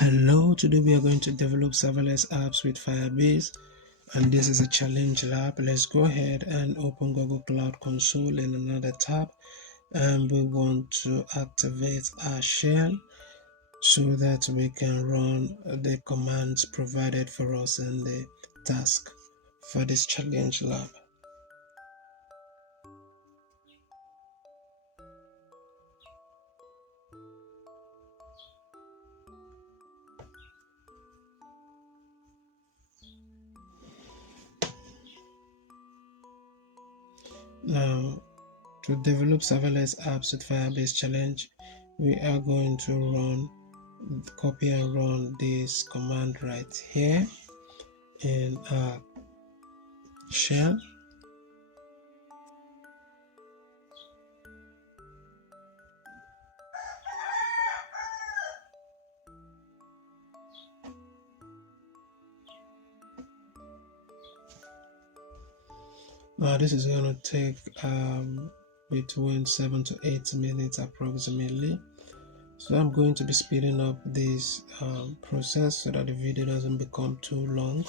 Hello, today we are going to develop serverless apps with Firebase, and this is a challenge lab. Let's go ahead and open Google Cloud Console in another tab, and we want to activate our shell so that we can run the commands provided for us in the task for this challenge lab. Now, to develop serverless apps with Firebase challenge, we are going to copy and run this command right here in our shell. Now this is going to take between 7 to 8 minutes approximately. So I'm going to be speeding up this process so that the video doesn't become too long.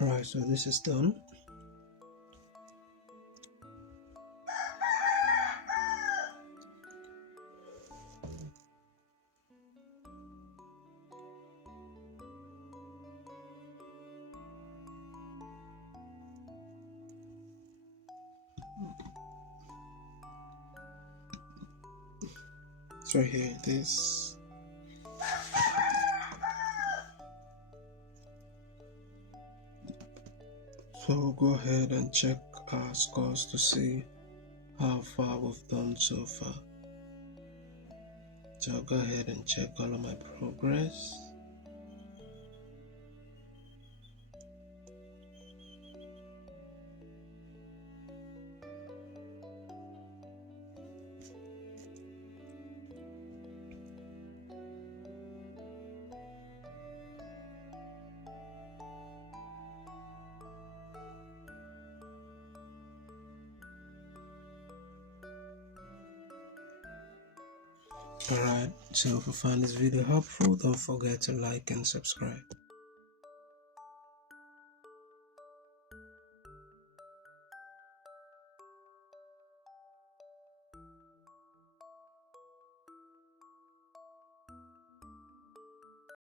Alright, so this is done. So here it is. So we'll go ahead and check our scores to see how far we've done so far. So I'll go ahead and check all of my progress. Alright, so if you found this video helpful, don't forget to like and subscribe.